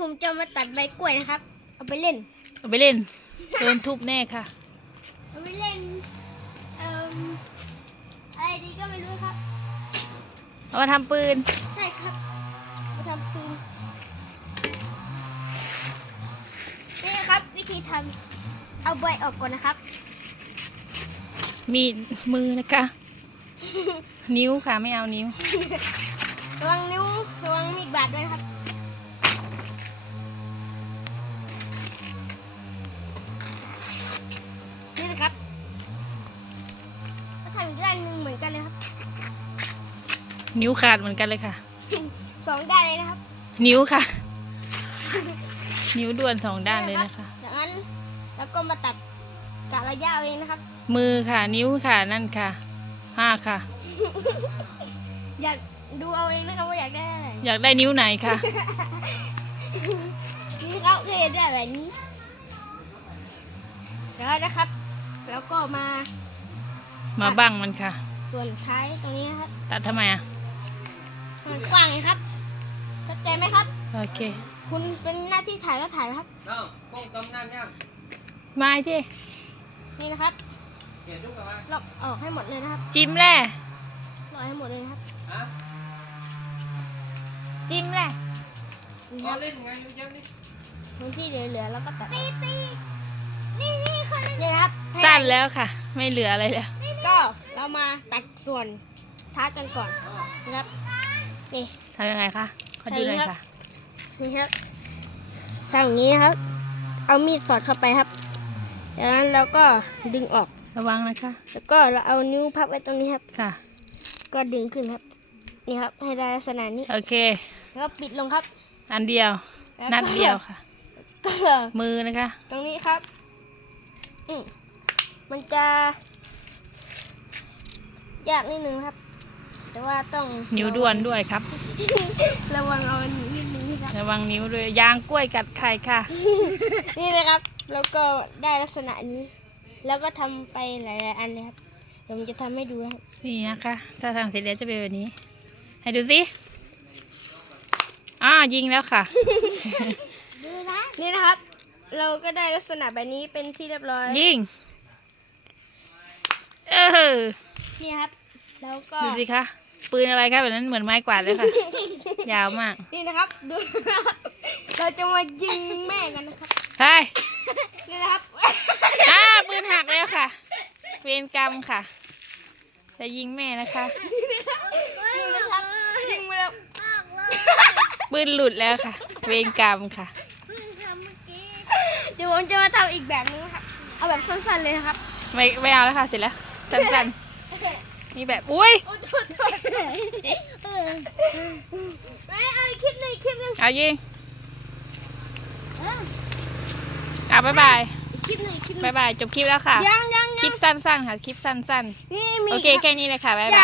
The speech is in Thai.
ผมจะมาตัดใบกล้วยนะครับ เอาไปเล่น เอาไปเล่นโดนทุบแน่ค่ะ เอาไปเล่นเอ่ออะไรดีก็ไม่รู้ครับ เอามาทำปืน ใช่ครับมาทำปืนนี่นะครับ วิธีทำเอาใบออกก่อนนะครับ มีดมือนะคะ นิ้วค่ะไม่เอานิ้ว ระวังนิ้วระวังมีดบาดด้วยนะครับ ก็ทำอีกด้านหนึ่งเหมือนกันเลยครับนิ้วขาดเหมือนกันเลยค่ะ สองด้านเลยนะครับนิ้วค่ะ นิ้วด่วนสองด้านเลยนะคะ จากนั้นแล้วก็มาตัดกะระยะเอาเองนะครับ มือค่ะ นิ้วค่ะนั่นค่ะห้าค่ะ อยากดูเอาเองนะครับว่าอยากได้อะไรอยากได้นิ้วไหนค่ะ นี่ครับเคยได้แบบนี้แล้วนะครับ แล้วก็มา มาบังมันค่ะ ส่วนท้ายตรงนี้นะครับตัดทำไมอะมันกว้างไงครับเข้าใจไหมครับ โอเค คุณเป็นหน้าที่ถ่ายก็ถ่ายนะครับเอ้าก้มกำนันยังไม้ที่นี่นะครับเขียนทุกกันมา Dạ. ลอกออกให้หมดเลยนะครับจิ้มแร่ลอกให้หมดเลยนะครับฮะจิ้มแร่นี่ขคอรับเล่นไงยูเจมนี่ตรงที่เหลือๆแล้วก็ตัดปีปีนี่นี่คนนี่นะครับให้สั้นแล้วค่ะ ไม่เหลืออะไรแล้ว ก็เรามาตัดส่วนท้ายกันก่อนนะครับนี่ ทำยังไงคะขอดูหน่อยค่ะ นี่ครับทำอย่างนี้นะครับ เอามีดสอดเข้าไปครับจากนั้นเราก็ดึงออก ระวังนะคะ แล้วก็เราเอานิ้วพับไว้ตรงนี้ครับ ค่ะ ก็ดึงขึ้นครับ นี่ครับ ให้ได้ลักษณะนี้ โอเค แล้วก็ปิดลงครับ อันเดียว แล้วก็ นัดเดียวค่ะ ก็มือนะคะ ตรงนี้ครับ อืมมันจะ ยากนิดนึงครับ แต่ว่าต้องนิ้วด่วนด้วยครับ ระวังเอานิ้วนิดนึงครับระวังนิ้วด้วยยางกล้วยกัดไข่ค่ะ นี่นะครับ แล้วก็ได้ลักษณะนี้ แล้วก็ทำไปหลายๆอันเลยครับเดี๋ยวผมจะทำให้ดูนะครับนี่นะคะถ้าทางเสร็จแล้วจะเป็นแบบนี้ ให้ดูสิอ่ายิงแล้วค่ะดูนะนี่นะครับ เราก็ได้ลักษณะแบบนี้เป็นที่เรียบร้อย ยิง เออ นี่ครับ แล้วก็ ดูสิคะปืนอะไรคะแบบนั้นเหมือนไม้กวาดเลยค่ะ ยาวมากนี่นะครับ ดู เราจะมายิงแม่กันนะครับ เฮ้ยนี่นะครับอ่าปืนหักแล้วค่ะ เวรกรรมค่ะ จะยิงแม่นะคะ นี่นะครับ ยิงไปแล้ว ปืนหลุดแล้วค่ะ เวรกรรมค่ะ เดี๋ยวผมจะมาทำอีกแบบนึงนะครับ เอาแบบสั้นๆเลยนะครับ ไม่ไม่เอาแล้วค่ะ เสร็จแล้วสั้นๆ นี่แบบ อุ้ยโอ้โทษโทษไม่เอาคลิปหนึงคลิปหนึงเอายิงเอาบ๊ายบายคลิปหนึงคลิปหนึบ๊ายบายจบคลิปแล้วค่ะ ยังยังคลิปสั้นๆค่ะ คลิปสั้นนี่ๆ มี โอเค แค่นี้เลยค่ะบ๊ายบาย